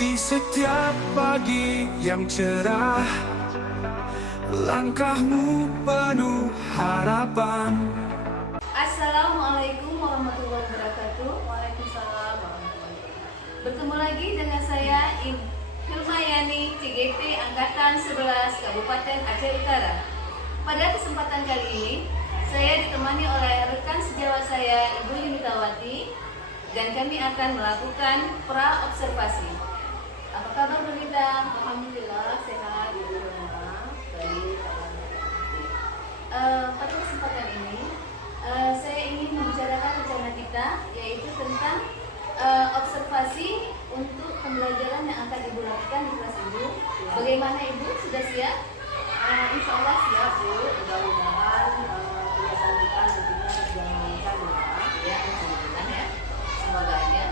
Di setiap pagi yang cerah, langkahmu penuh harapan. Assalamualaikum warahmatullahi wabarakatuh. Waalaikumsalam warahmatullahi wabarakatuh. Bertemu lagi dengan saya Ibu Hilmayani, CGT Angkatan 11 Kabupaten Aceh Utara. Pada kesempatan kali ini, saya ditemani oleh rekan sejawat saya Ibu Yumitawati, dan kami akan melakukan pra-observasi. Apa kabar Bu Lita? Alhamdulillah sehat di rumah. Baik. Pada kesempatan ini saya ingin membicarakan rencana kita, yaitu tentang observasi untuk pembelajaran yang akan Ibu lakukan di kelas Ibu. Bagaimana Ibu? Sudah siap? Insya Allah siap Bu. Mudah-mudahan kegiatan kita nantinya berjalan lancar Ya, alhamdulillah ya. Semoga aja.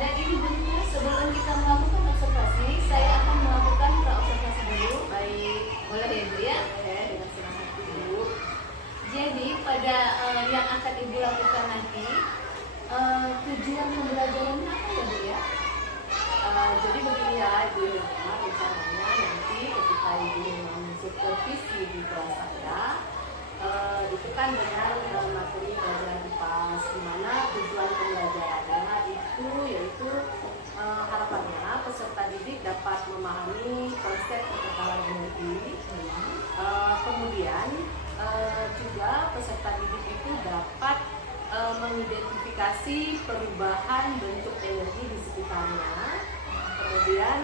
Dan ini bentuknya sebelum kita melakukan observasi, saya akan melakukan pra-observasi dulu. Baik, Boleh ya Bu ya? boleh dengan senang hati Bu. Jadi pada yang akan Ibu lakukan nanti, tujuan pembelajarannya apa ya Bu ya? Jadi begini ya Ibu Hilma, rencananya nanti ketika Ibu Hilma mensupervisi di kelas saya, itu kan dengan materi pelajaran IPAS, di mana tujuan pembelajarannya itu yaitu harapannya peserta didik dapat memahami konsep kekekalan energi. Kemudian juga peserta didik itu dapat mengidentifikasi perubahan bentuk energi di sekitarnya, kemudian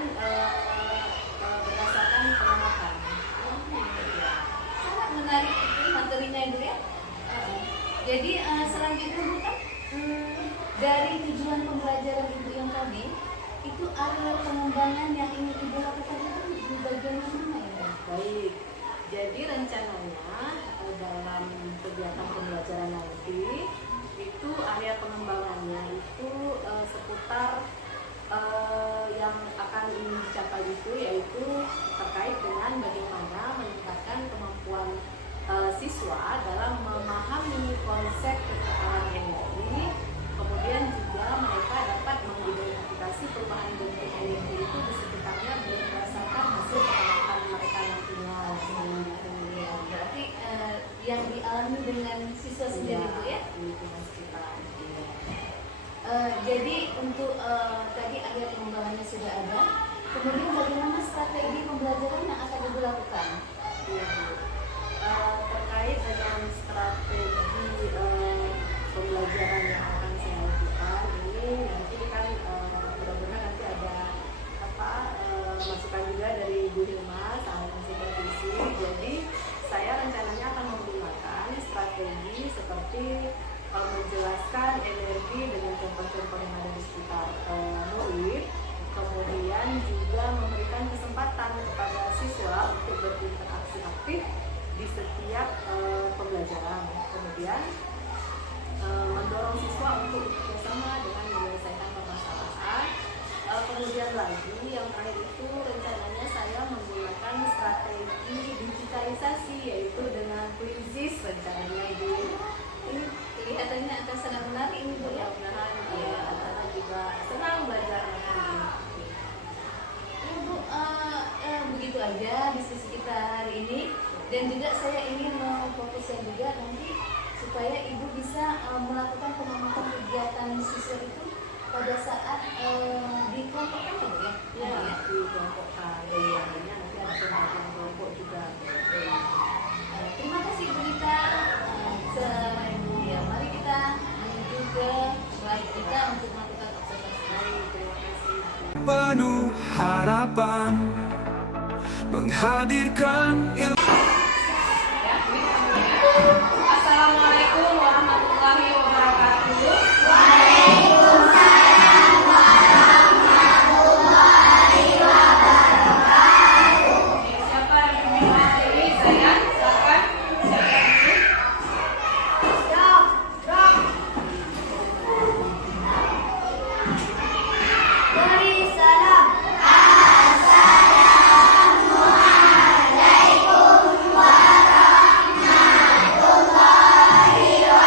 berdasarkan pengamatan. Sangat menarik itu materinya Ibu ya. Jadi selanjutnya Bu kan, dari tujuan pembelajaran Ibu yang tadi, itu area pengembangan yang ingin Ibu lakukan itu di bagian mana ya Bu? Baik, jadi rencananya dalam kegiatan pembelajaran nanti itu area pengembangannya itu seputar yang akan ingin dicapai itu yaitu terkait dengan bagaimana meningkatkan kemampuan siswa dalam memahami konsep kekekalan energi, kemudian juga mereka dapat mengidentifikasi perubahan bentuk energi itu di sekitarnya berdasarkan hasil pengamatan mereka nantinya. Berarti yang dialami dengan siswa sendiri Bu ya? Lingkungan sekitar. Jadi untuk tadi area pengembangannya sudah ada. Kemudian bagaimana strategi pembelajaran yang akan Ibu lakukan? Iya, Bu. Terkait dengan strategi pembelajaran yang akan saya lakukan ini nanti kan mudah-mudahan nanti ada masukan juga dari Ibu Hilma saat supervisi. Jadi saya rencananya akan menggunakan strategi seperti menjelaskan energi dengan contoh-contoh yang ada di sekitar murid, kemudian juga memberikan kesempatan kepada siswa untuk berinteraksi aktif di setiap pembelajaran, kemudian mendorong siswa untuk bekerjasama dengan menyelesaikan permasalahan. Kemudian lagi yang terakhir itu rencananya saya menggunakan strategi digitalisasi, yaitu dengan quizzes rencananya Ibu. Ini kelihatannya akan sangat menarik ini Bu ya. Mudah-mudahan karena juga senang belajar nanti. Bu, begitu aja diskusi kita hari ini, dan juga saya ingin memfokuskan juga nanti supaya Ibu bisa melakukan pengamatan kegiatan siswa itu pada saat di kelompok kan Bu ya? Ya, di kelompok lainnya nanti ada pembagian kelompok juga. Terima kasih Bu Lita. Ya, mari kita menuju ke slide kita untuk melakukan observasi. Terima kasih. Penuh harapan, menghadirkan ilmu. Assalamualaikum warahmatullahi wabarakatuh. Siapa yang ingin materi saya? Silakan. Beri salam. Waalaikumsalam warahmatullahi wabarakatuh.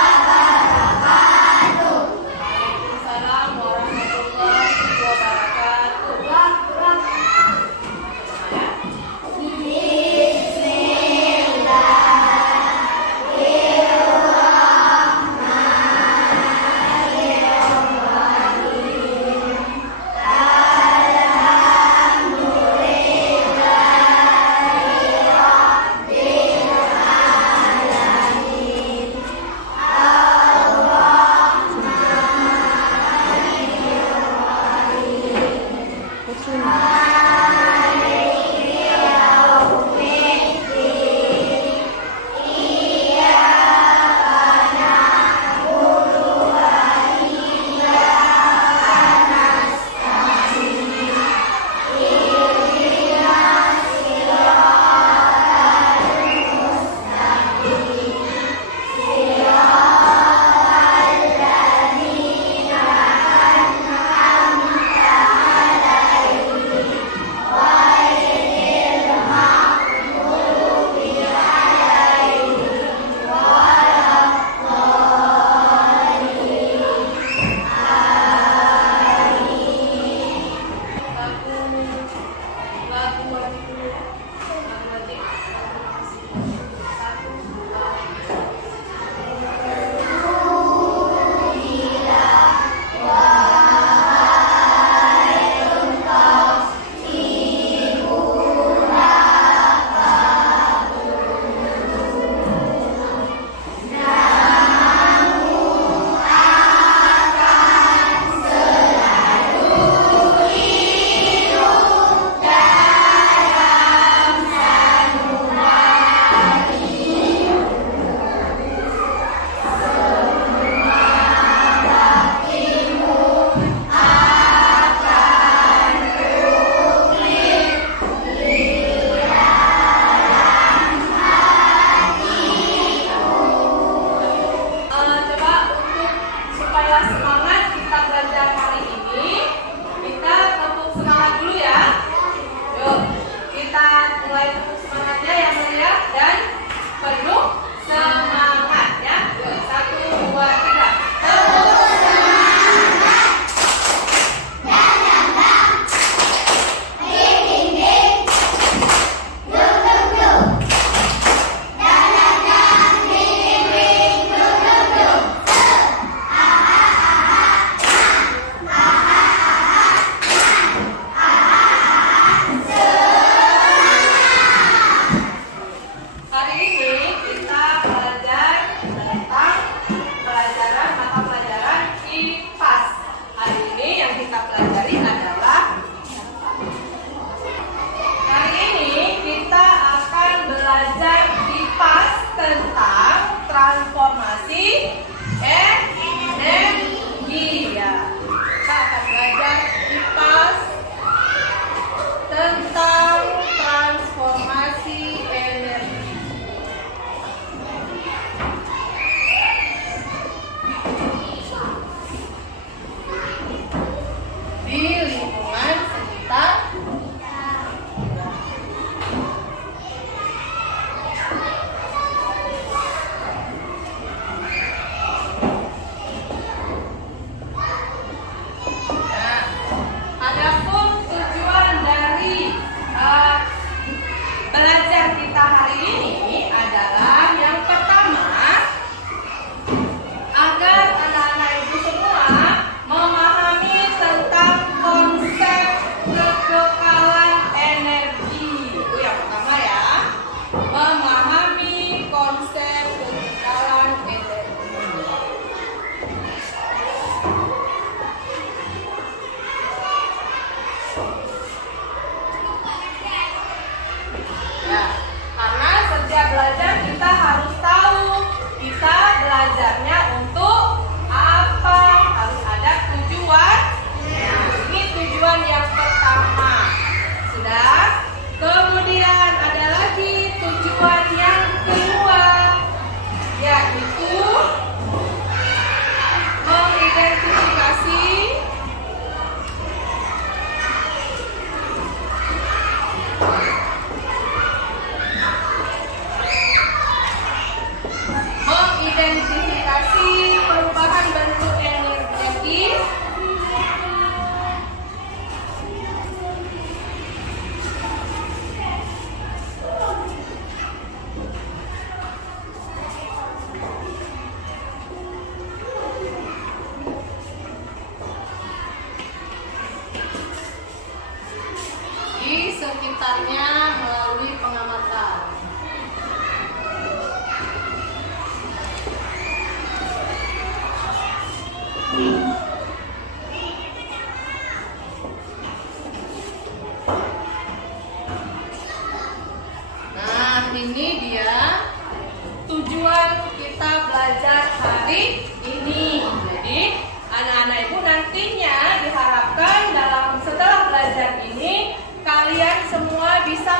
sekitarnya melalui pengamatan.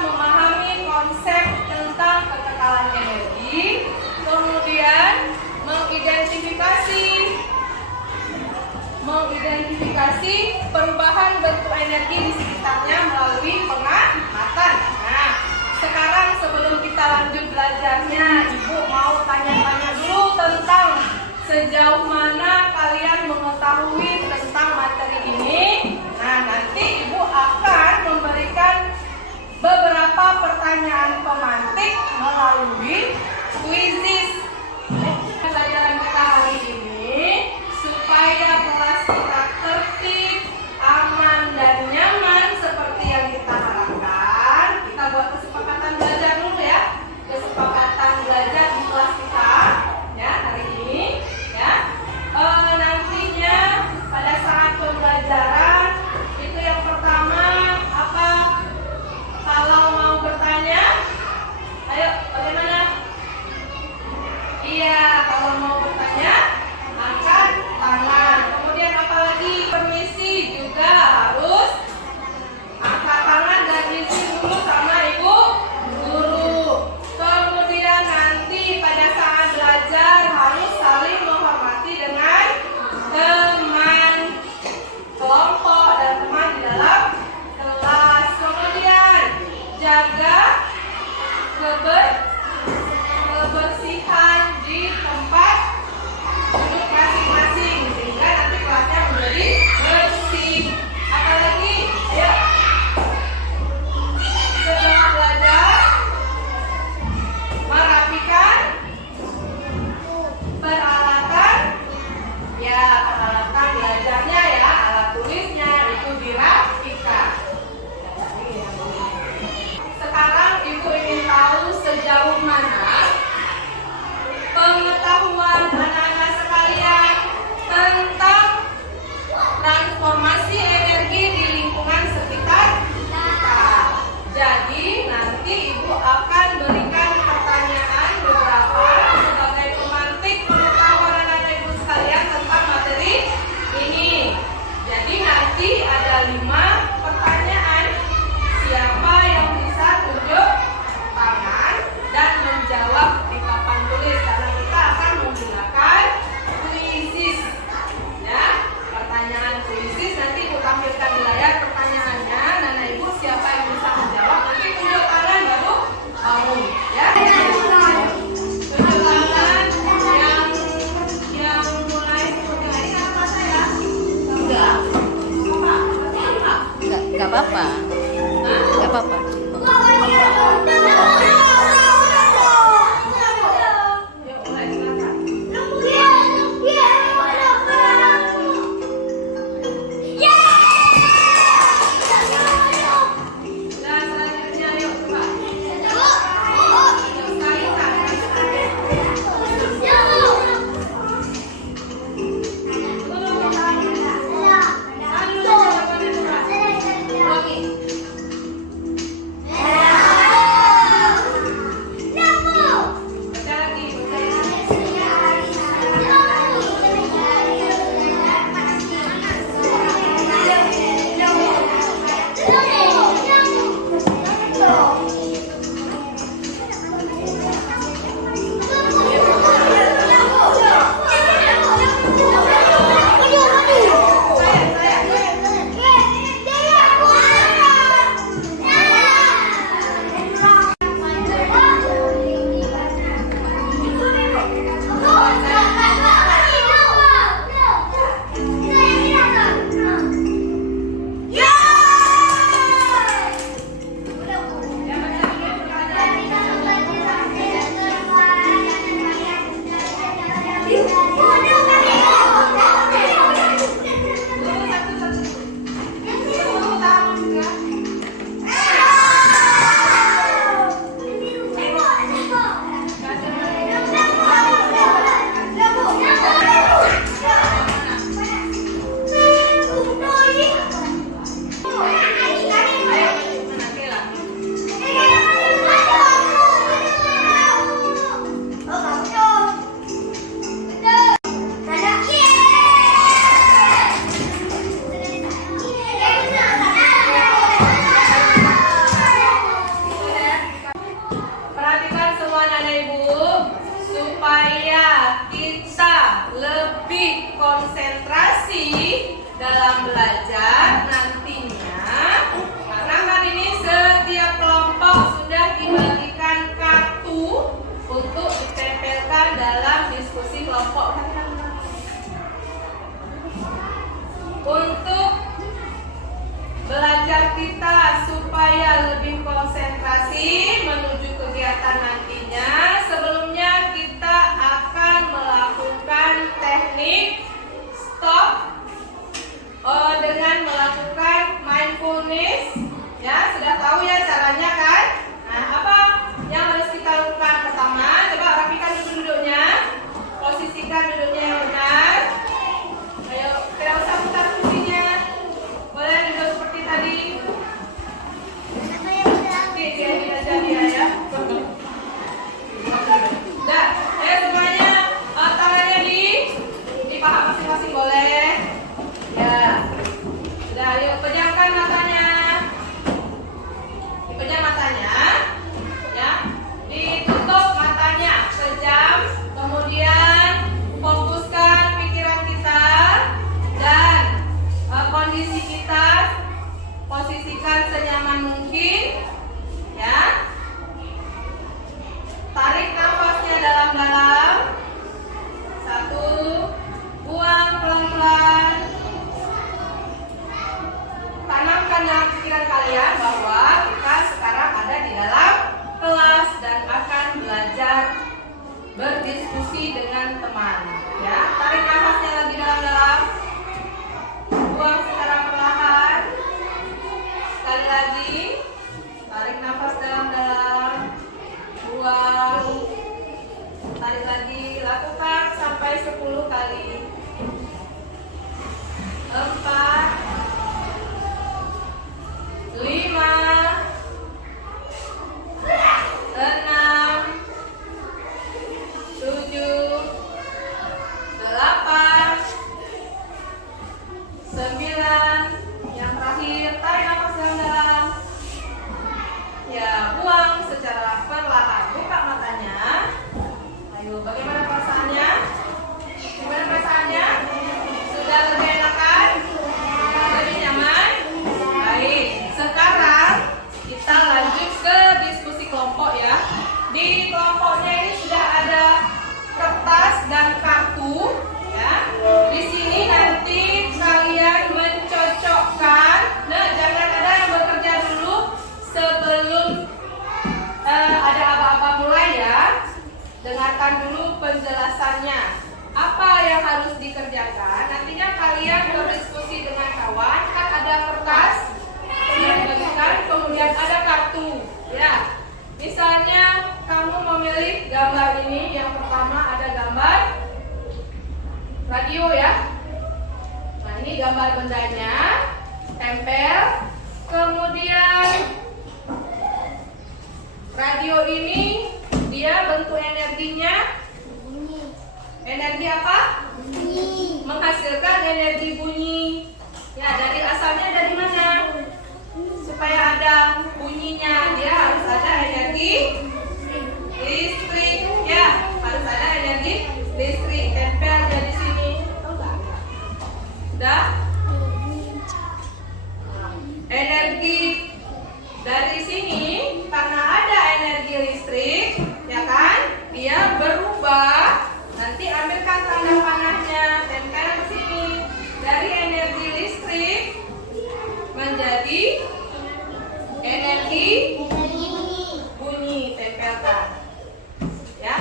memahami konsep tentang kekekalan energi, kemudian mengidentifikasi perubahan bentuk energi di sekitarnya melalui pengamatan. Nah, sekarang sebelum kita lanjut belajarnya, Ibu mau tanya-tanya dulu tentang sejauh mana kalian mengetahui tentang materi ini. Nah, nanti Ibu akan memberikan beberapa pertanyaan pemantik melalui quizzes. Pelajaran kita hari ini supaya kelas kita tertib, aman, dan nyaman seperti yang kita harapkan. Kita buat kesepakatan belajar dulu ya. Kesepakatan belajar di kelas kita ya hari ini ya. Nantinya pada saat pembelajaran itu yang pertama apa? Kalau mau bertanya, ayo bagaimana? Iya, kalau mau bertanya, angkat tangan. Kemudian apa lagi? Permisi juga harus angkat tangan dan izin dulu sama ibu guru. Kemudian nanti pada saat belajar harus saling menghormati dengan teman kelompok dan teman di dalam kelas. Kemudian jaga kebersihan di tempat duduk masing-masing sehingga nanti kelasnya menjadi bersih. Apalagi, ayo setelah belajar merapikan peralatan ya, peralatan belajarnya ya, alat tulisnya itu dirapikan. Sekarang Ibu ingin tahu sejauh mana pengetahuan anak-anak sekalian tentang transformasi energi di lingkungan sekitar kita. Jadi nanti Ibu akan berikan pertanyaan beberapa sebagai pemantik pengetahuan anak-anak Ibu sekalian tentang materi ini. Jadi nanti ada 5 pertanyaan. Siapa yang bisa tunjuk tangan dan menjawab di papan tulis karena kita akan menggunakan quizzes ya. Pertanyaan quizzes nanti Ibu tampilkan di layar pertanyaannya. Nana Ibu siapa yang bisa menjawab nanti tunjuk tangan baru bangun ya. Tunjuk tangan yang mulai seperti ini apa saya? Enggak apa-apa. Enggak apa-apa. Yuk mulai silakan. Dan selanjutnya yuk coba. Yuk sekali Kak. Oke. pembahasan nantinya, sebelumnya kita akan melakukan teknik stop dengan melakukan mindfulness. Ya, sudah tahu ya caranya kan? Nah, apa yang harus kita lakukan? Pertama, coba rapikan duduknya, posisikan duduknya yang benar. Ayo, tidak usah putar kursinya. Boleh duduk seperti tadi. Diamin aja dia ya. Udah, ayo semuanya tangannya di paha masing-masing boleh. Ya. Sudah, ayo pejamkan matanya. Dipejam matanya. Ya. Ditutup matanya, pejam. Kemudian fokuskan pikiran kita dan kondisi kita, posisikan senyaman mungkin. Ya, tarik nafasnya dalam-dalam. 1, buang pelan-pelan. Tanamkan dalam pikiran kalian bahwa kita sekarang ada di dalam kelas dan akan belajar berdiskusi dengan teman. Ya, tarik nafasnya lagi dalam-dalam. Buang secara perlahan. Sekali lagi. Tarik nafas dalam-dalam, buang, tarik lagi, lakukan sampai 10 kali. 4, 5, 6, 7, 8, 9, yang terakhir, tarik nafas dalam-dalam. Ya, buang secara perlahan. Buka matanya. Ayo, bagaimana perasaannya? Gimana perasaannya? Sudah lebih enakan? Lebih nyaman? Baik. Sekarang kita lanjut ke diskusi kelompok ya. Di kelompoknya ini sudah ada kertas dan kartu. Ya. Di sini nanti kalian mencocokkan. Nah, jangan ada yang bekerja dulu sebelum ada aba-aba mulai ya. Dengarkan dulu penjelasannya. Apa yang harus dikerjakan? Nantinya kalian berdiskusi dengan kawan. Kan ada kertas yang dibagikan, kemudian ada kartu. Ya. Misalnya kamu memilih gambar ini. Yang pertama ada gambar radio ya. Nah, ini gambar bendanya. Tempel. Kemudian radio ini dia bentuk energinya energi apa? Bunyi. Menghasilkan energi bunyi. Ya, dari asalnya dari mana? Supaya ada bunyinya dia harus ada energi listrik. Ya, harus ada energi listrik. Tempel dia di sini. Udah? Energi dari sini karena ada energi listrik, ya kan? Dia berubah. Nanti ambilkan tanda panahnya, tempel ke sini. Dari energi listrik menjadi energi bunyi, tempelkan. Ya.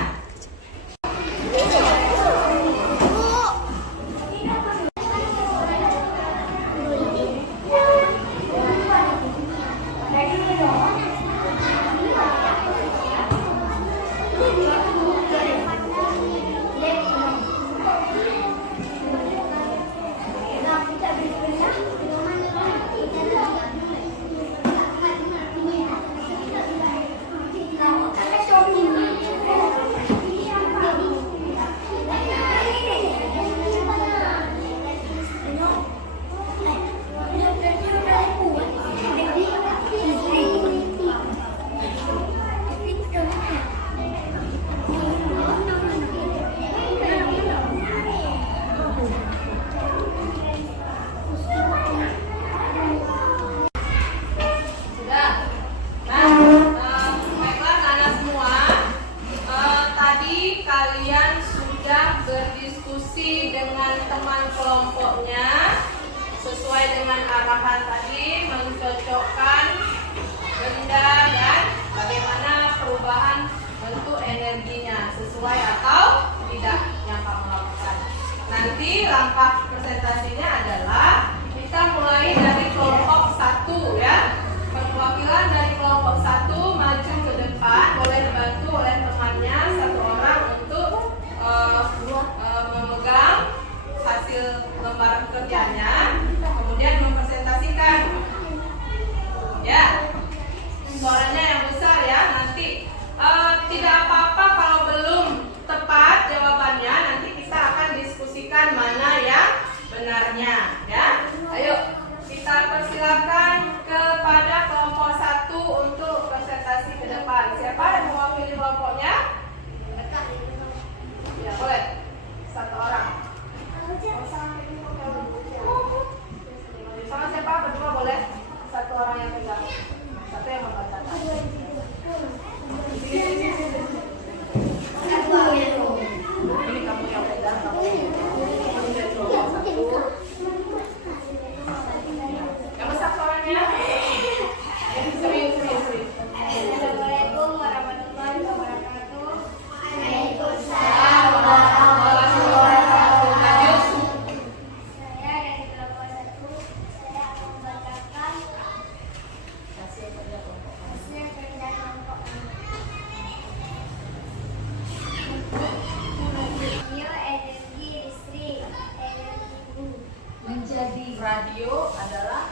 radio adalah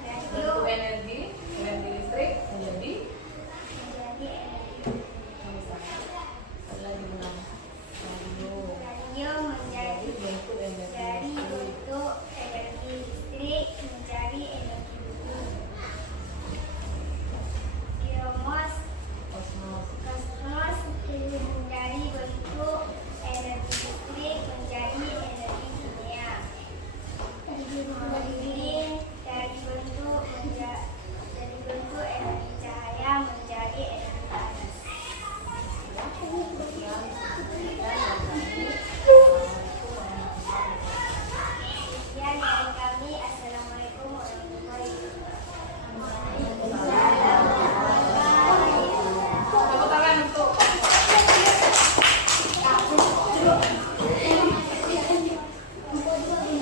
bentuk energi listrik menjadi ada lagi bilang radio menjadi bentuk energi dari bentuk energi listrik menjadi energi bumi. Kosmos dari bentuk energi listrik menjadi energi kimia. Lilin dari bentuk energi cahaya menjadi energi panas. Sekian dari kami. Assalamualaikum warahmatullahi wabarakatuh. tepuk tangan untuk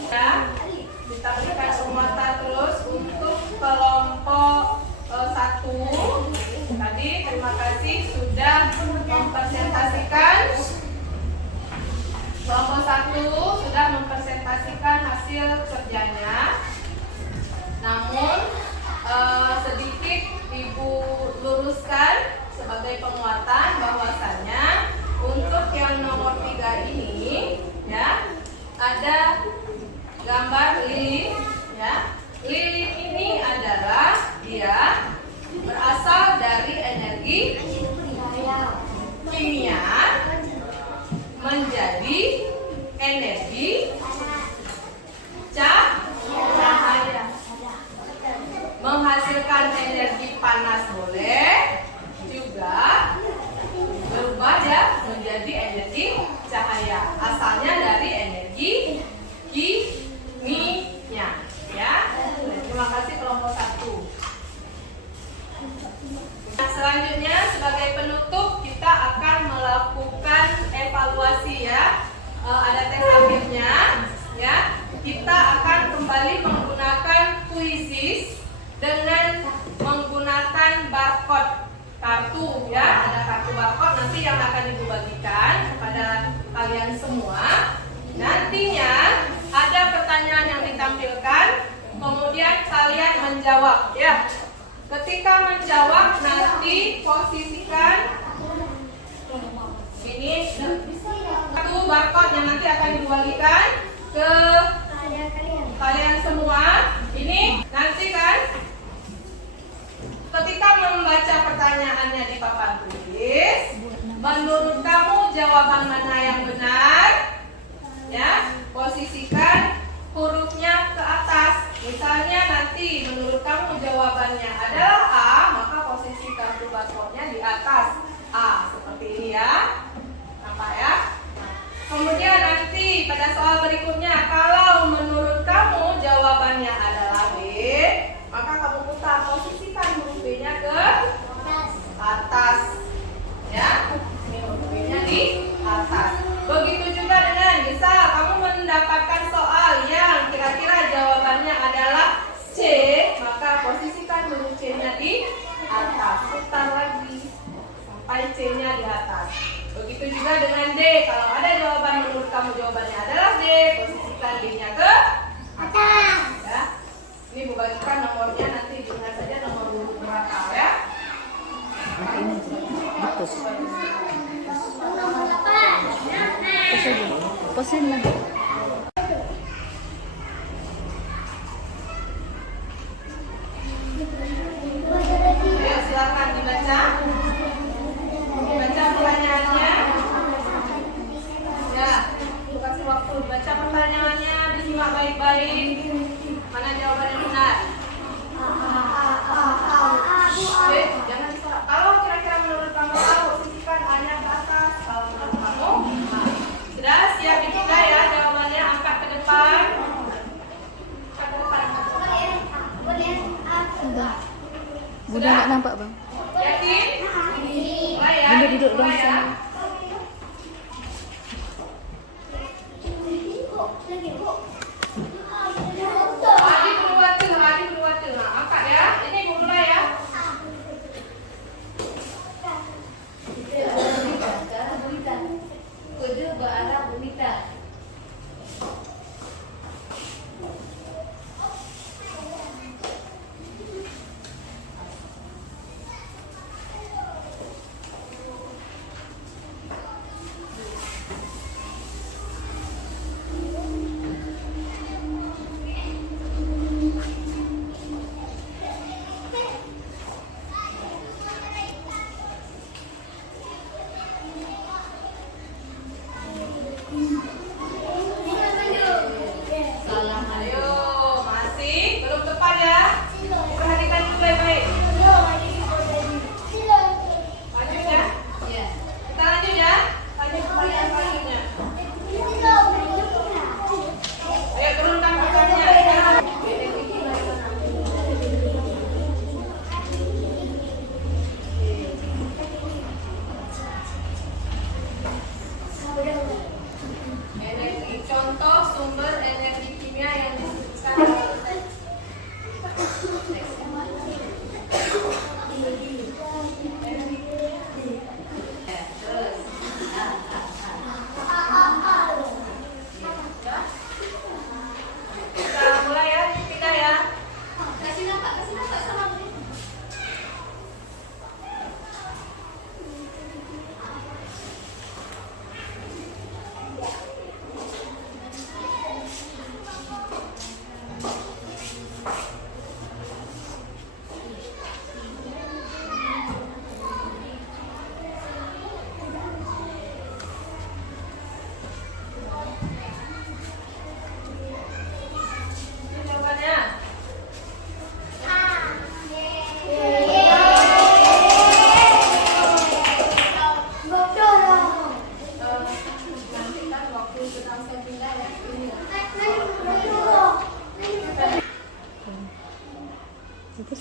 ya, kita berikan penguatan terus untuk kelompok 1. Tadi terima kasih sudah mempresentasikan. Kelompok 1 sudah mempresentasikan hasil kerjanya. Namun sedikit Ibu luruskan sebagai penguatan bahwasannya untuk yang nomor 3 ini ya ada gambar lilin ya. Lilin ini adalah dia berasal dari energi kimia menjadi energi cahaya. Menghasilkan energi panas boleh, juga berubah ya menjadi energi cahaya. Asalnya dari energi kimia ya. Terima kasih kelompok 1. Nah, selanjutnya sebagai penutup kita akan melakukan evaluasi ya. Ada tes akhirnya ya. Kita akan kembali menggunakan quizzes dengan menggunakan barcode kartu ya. Ada kartu barcode nanti yang akan Ibu bagikan kepada kalian semua. Nantinya ada pertanyaan yang ditampilkan, kemudian kalian menjawab ya. Ketika menjawab nanti posisikan ini satu barcode yang nanti akan dibagikan ke kalian semua. Ini nanti kan ketika membaca pertanyaannya di papan tulis, menurut kamu jawaban mana yang benar? Ya, posisikan hurufnya ke atas. Misalnya nanti menurut kamu jawabannya adalah A, maka posisi kartu barcode-nya di atas A seperti ini ya. Nampak ya? Kemudian nanti pada soal berikutnya kalau menurut kamu jawabannya adalah B, maka kamu putar posisikan huruf B-nya ke atas. Ya, ini huruf B-nya di atas. Begitu juga dengan misal kamu mendapatkan soal yang kira-kira jawabannya adalah C, maka posisikan huruf C-nya di atas. Putar lagi sampai C-nya di atas. Begitu juga dengan D. Kalau ada jawaban menurut kamu jawabannya adalah D, posisikan D-nya ke atas. Ya. Ini Bu bagikan nomornya, nanti dengar saja nomor huruf berapa ya. Posen lagi. Ayo silakan dibaca. Baca pertanyaannya. Ya, Bu kasih waktu baca pertanyaannya, disimak baik-baik. Mana jawaban yang benar? Oke, jangan disorot. Kalau kira-kira menurut kamu A, posisikan A-nya ke atas. Kalau menurut kamu A. Sudah siap juga ya jawabannya, angkat ke depan. Angkat ke depan. Bunda nggak nampak bang. Yakin? Mulai ya. Bunda duduk dong Mulai ya. sana. Adi berwatu. Nah, angkat ya. Ini Bu mulai ya. Kudu ke arah Bunita.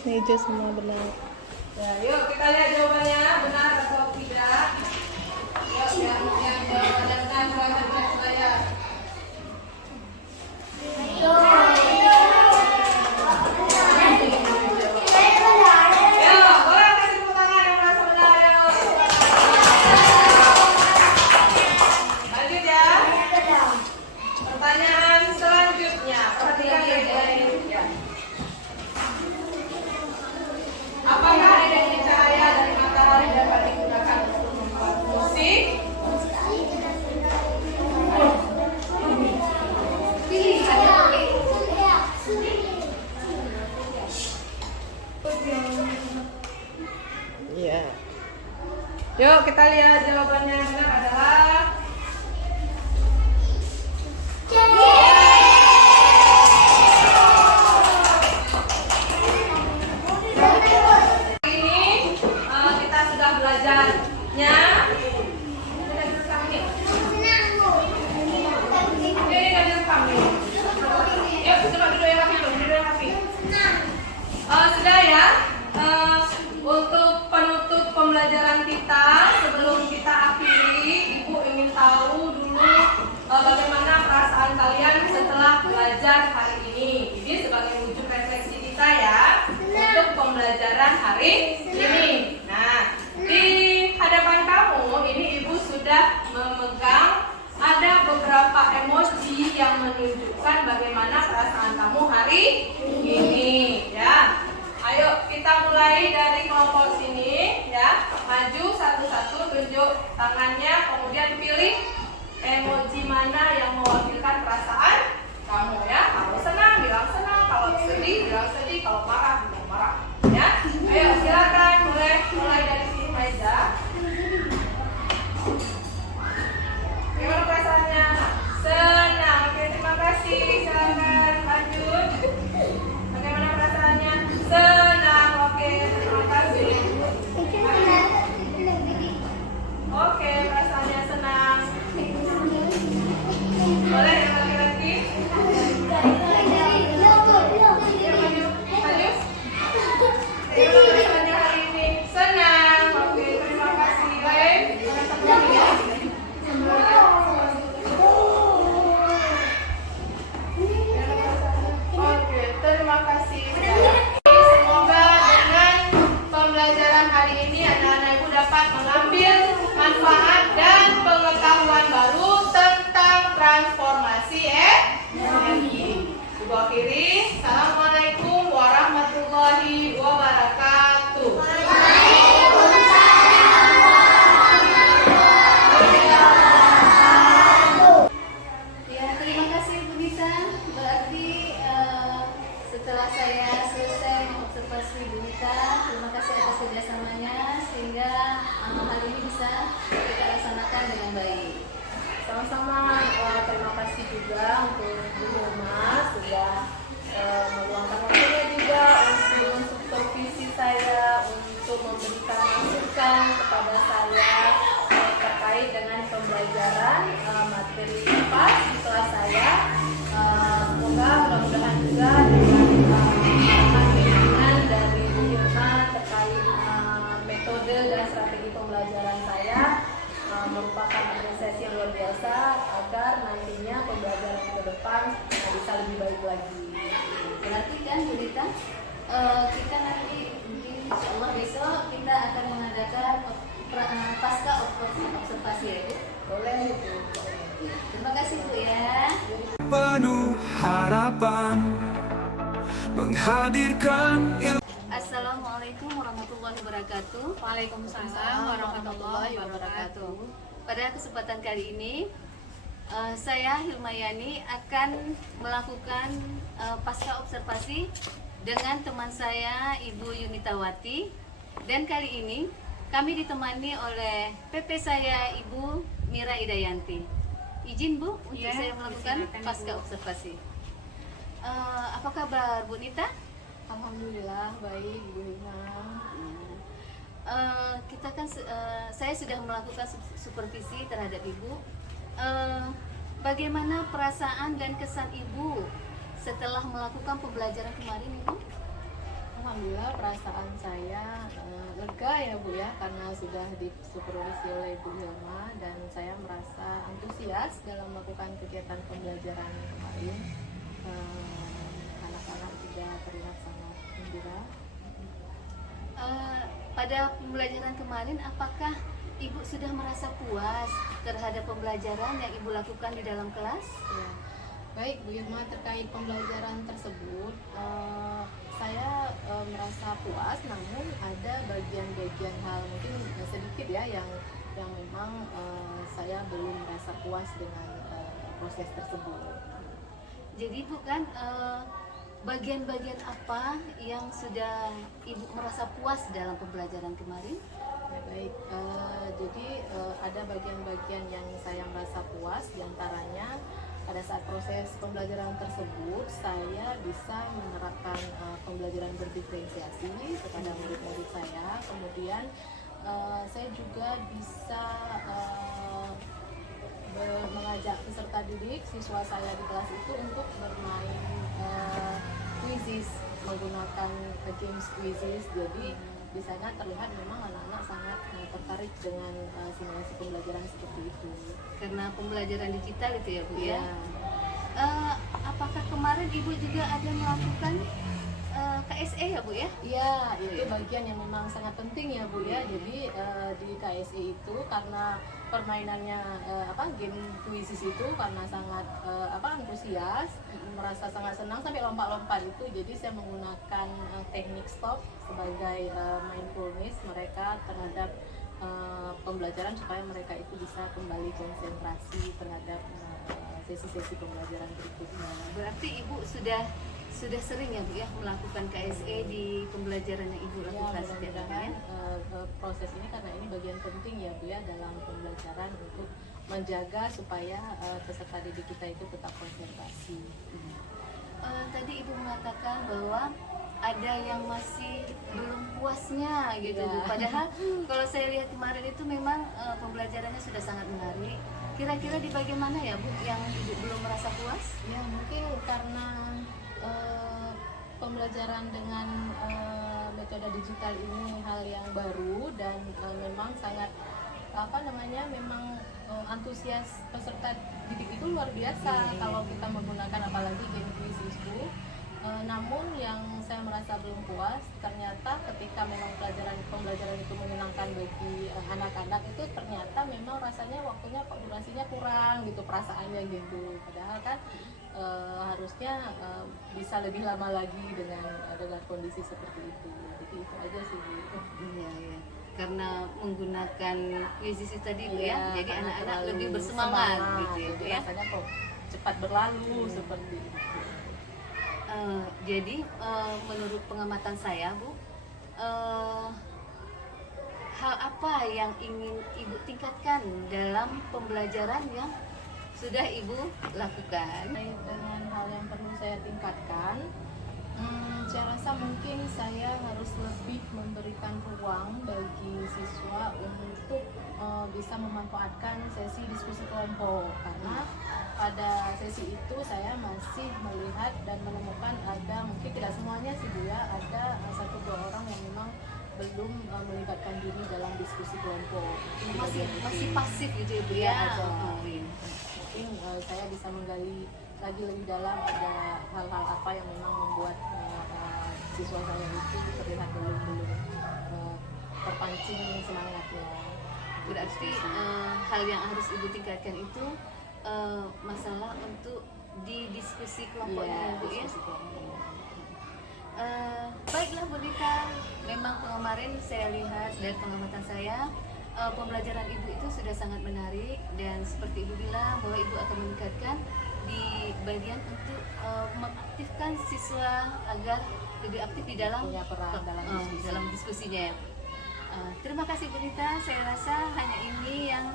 Hijau semua benar. Ya, yuk kita lihat jawabannya benar atau tidak. Yuk, yang jawabannya benar silahkan cek saya. Yuk, boleh kasih tepuk tangan yang merasa benar, yuk. Lanjut ya. Pertanyaan selanjutnya, perhatikan baik-baik ya. Apakah adanya cahaya dari matahari dapat digunakan untuk membuat musik? Iya. Yuk kita lihat jawabannya yang benar adalah ini kita sudah belajarnya. Ini kan direkam nih. Yuk coba duduk yang rapi dulu, duduk yang rapi. Sudah ya. Untuk penutup pembelajaran kita, sebelum kita akhiri, Ibu ingin tahu dulu bagaimana perasaan kalian setelah belajar hari ini. Jadi sebagai wujud refleksi kita ya, untuk pembelajaran hari ini. Nah, di hadapan kamu ini Ibu sudah memegang ada beberapa emoji yang menunjukkan bagaimana perasaan kamu hari ini ya. Ayo kita mulai dari kelompok sini ya. Maju satu-satu, tunjuk tangannya, kemudian pilih emoji mana yang mewakilkan perasaan kamu ya. Kalau senang bilang senang, kalau sedih bilang sedih, kalau marah bilang marah ya. Ayo silakan mulai dari sini meja. Gimana perasaannya? Senang. Oke, terima kasih. Silakan lanjut. Bagaimana perasaannya? Senang. Oke, terima kasih. Oke, perasaannya senang. Boleh yang laki-laki? Ya, maju. Maju. Gimana perasaannya hari ini? Senang. Oke, terima kasih. Baik. Oke, terima kasih. Semoga dengan pembelajaran hari ini anak-anak Ibu dapat mengambil manfaat dan pengetahuan baru tentang transformasi energi. Ibu akhiri, Assalamualaikum warahmatullahi wabarakatuh. Ya, terima kasih Bu Nita. Berarti setelah saya selesai mengobservasi Bu Nita, terima kasih atas kerjasamanya sehingga hal ini bisa kita laksanakan dengan baik. Sama-sama, terima kasih juga untuk Bu Nurma sudah meluangkan waktunya juga untuk supervisi saya, untuk memberikan masukan kepada saya terkait dengan pembelajaran materi IPA di kelas saya. Semoga mudah-mudahan juga dengan arahan dari Bu Nurma terkait metode dan strategi pembelajaran saya merupakan apresiasi yang luar biasa agar nantinya pembelajaran ke depan bisa lebih baik lagi. Berarti kan Bu Nita, kita nanti mungkin insya Allah besok kita akan mengadakan pasca observasi ya Bu. Boleh itu. Terima kasih Bu ya. penuh harapan menghadirkan ilmu. Assalamualaikum warahmatullahi wabarakatuh. Waalaikumsalam warahmatullahi wabarakatuh. Pada kesempatan kali ini saya Hilmayani akan melakukan pasca observasi dengan teman saya Ibu Yunitawati, dan kali ini kami ditemani oleh PP saya Ibu Mira Idayanti. Izin Bu untuk Ya, saya melakukan silakan, pasca Ibu. observasi. Apa kabar Bu Nita? Alhamdulillah baik Bu Nurma. Kita kan saya sudah melakukan supervisi terhadap Ibu. Bagaimana perasaan dan kesan Ibu setelah melakukan pembelajaran kemarin Ibu? Alhamdulillah perasaan saya lega ya Bu ya, karena sudah disupervisi oleh Bu Hilma dan saya merasa antusias dalam melakukan kegiatan pembelajaran kemarin. Anak-anak juga terlihat sangat gembira. Pada pembelajaran kemarin, apakah Ibu sudah merasa puas terhadap pembelajaran yang Ibu lakukan di dalam kelas? Ya. Baik Bu Hilma, terkait pembelajaran tersebut saya merasa puas, namun ada bagian-bagian hal mungkin sedikit ya yang memang saya belum merasa puas dengan proses tersebut. Jadi Bu kan bagian-bagian apa yang sudah Ibu merasa puas dalam pembelajaran kemarin? Ya, baik, jadi ada bagian-bagian yang saya merasa puas, diantaranya pada saat proses pembelajaran tersebut saya bisa menerapkan pembelajaran berdiferensiasi kepada murid-murid saya. Kemudian saya juga bisa mengajak peserta didik siswa saya di kelas itu untuk bermain quizzes menggunakan games quizzes. Jadi di sana terlihat memang anak-anak sangat tertarik dengan simulasi pembelajaran seperti itu. Karena pembelajaran digital itu ya Bu ya. Ya. Apakah kemarin Ibu juga ada melakukan KSE ya Bu ya? Iya, itu bagian yang memang sangat penting ya Bu ya. Jadi di KSE itu karena permainannya game quizzes itu karena sangat antusias, merasa sangat senang sampai lompat-lompat itu. Jadi saya menggunakan teknik stop sebagai mindfulness mereka terhadap pembelajaran supaya mereka itu bisa kembali konsentrasi terhadap sesi-sesi pembelajaran berikutnya. Berarti Ibu sudah sering ya Bu ya melakukan KSE di pembelajaran yang Ibu lakukan setiap hari ya? Proses ini karena ini bagian penting ya Bu ya dalam pembelajaran untuk menjaga supaya peserta didik kita itu tetap konsentrasi. Tadi Ibu mengatakan bahwa ada yang masih belum puasnya gitu Bu. Padahal kalau saya lihat kemarin itu memang pembelajarannya sudah sangat menarik. Kira-kira di bagian mana ya Bu yang Ibu belum merasa puas? Ya mungkin karena pembelajaran dengan metode digital ini hal yang baru dan memang sangat memang antusias peserta didik itu luar biasa kalau kita menggunakan apalagi game quiz itu. Namun yang saya merasa belum puas ternyata ketika memang pembelajaran itu menyenangkan bagi anak-anak itu ternyata memang rasanya waktunya durasinya kurang gitu, perasaannya gitu. Padahal kan harusnya bisa lebih lama lagi dengan kondisi seperti itu. Jadi itu aja sih Bu. Iya. Karena menggunakan quizzes itu tadi Bu ya. Jadi karena anak-anak terlalu lebih bersemangat gitu ya Bu jadi ya. rasanya kok cepat berlalu seperti itu. Jadi menurut pengamatan saya Bu, hal apa yang ingin Ibu tingkatkan dalam pembelajaran yang sudah Ibu lakukan? Dengan hal yang perlu saya tingkatkan, saya rasa mungkin saya harus lebih memberikan ruang bagi siswa untuk bisa memanfaatkan sesi diskusi kelompok, karena pada sesi itu saya masih melihat dan menemukan ada, mungkin tidak semuanya sih Bu ya, ada 1-2 orang yang memang belum melibatkan diri dalam diskusi kelompok. Masih pasif gitu ya Bu ya? Mungkin saya bisa menggali lagi lebih dalam ada hal-hal apa yang memang membuat siswa saya itu terlihat belum terpancing semangatnya. Berarti hal yang harus Ibu tingkatkan itu masalah untuk di diskusi kelompoknya Bu ya? Diskusi kelompok. Baiklah Bu Dita, memang kemarin saya lihat dari pengamatan saya pembelajaran Ibu itu sudah sangat menarik dan seperti Ibu bilang bahwa Ibu akan meningkatkan di bagian untuk mengaktifkan siswa agar lebih aktif di dalam punya peran dalam diskusinya. Terima kasih Bu Dita, saya rasa hanya ini yang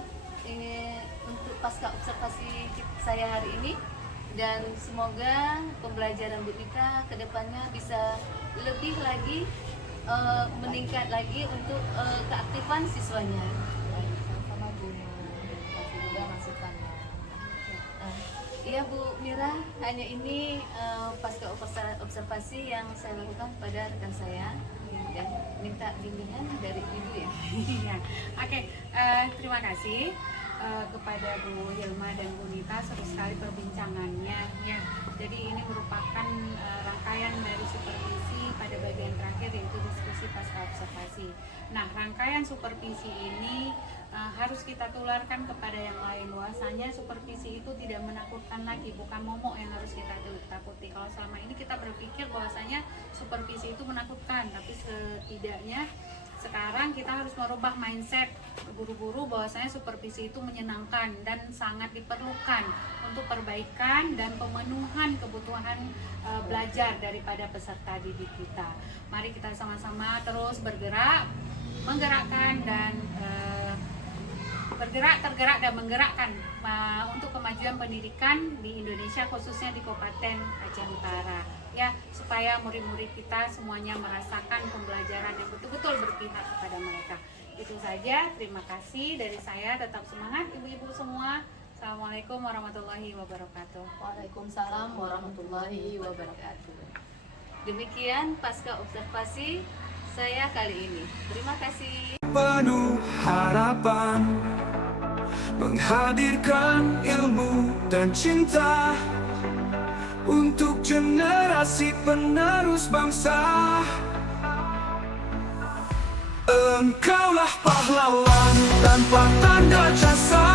untuk pasca observasi saya hari ini. Dan semoga pembelajaran Bu Dita ke depannya bisa lebih lagi meningkat lagi untuk keaktifan siswanya. Sama Bu, terima kasih juga masukannya. Iya Bu Mira, hanya ini pasca observasi yang saya lakukan pada rekan saya dan minta bimbingan dari Ibu ya. Iya, oke. Terima kasih kepada Bu Hilma dan Bu Nita, seru sekali perbincangannya. Ya, jadi ini merupakan rangkaian dari supervisi pada bagian terakhir, yaitu diskusi pasca observasi. Nah, rangkaian supervisi ini harus kita tularkan kepada yang lain, bahwasanya supervisi itu tidak menakutkan lagi, bukan momok yang harus kita takuti. Kalau selama ini kita berpikir bahwasanya supervisi itu menakutkan, tapi setidaknya sekarang kita harus merubah mindset guru-guru bahwasanya supervisi itu menyenangkan dan sangat diperlukan untuk perbaikan dan pemenuhan kebutuhan belajar daripada peserta didik kita. Mari kita sama-sama terus bergerak, menggerakkan dan tergerak dan menggerakkan untuk kemajuan pendidikan di Indonesia, khususnya di Kabupaten Aceh Utara, ya, supaya murid-murid kita semuanya merasakan pembelajaran yang betul-betul berpihak kepada mereka. Itu saja, terima kasih dari saya. Tetap semangat ibu-ibu semua. Assalamualaikum warahmatullahi wabarakatuh. Waalaikumsalam warahmatullahi wabarakatuh. Demikian pasca observasi saya kali ini. Terima kasih. Penuh harapan, menghadirkan ilmu dan cinta untuk generasi penerus bangsa. Engkaulah pahlawan tanpa tanda jasa.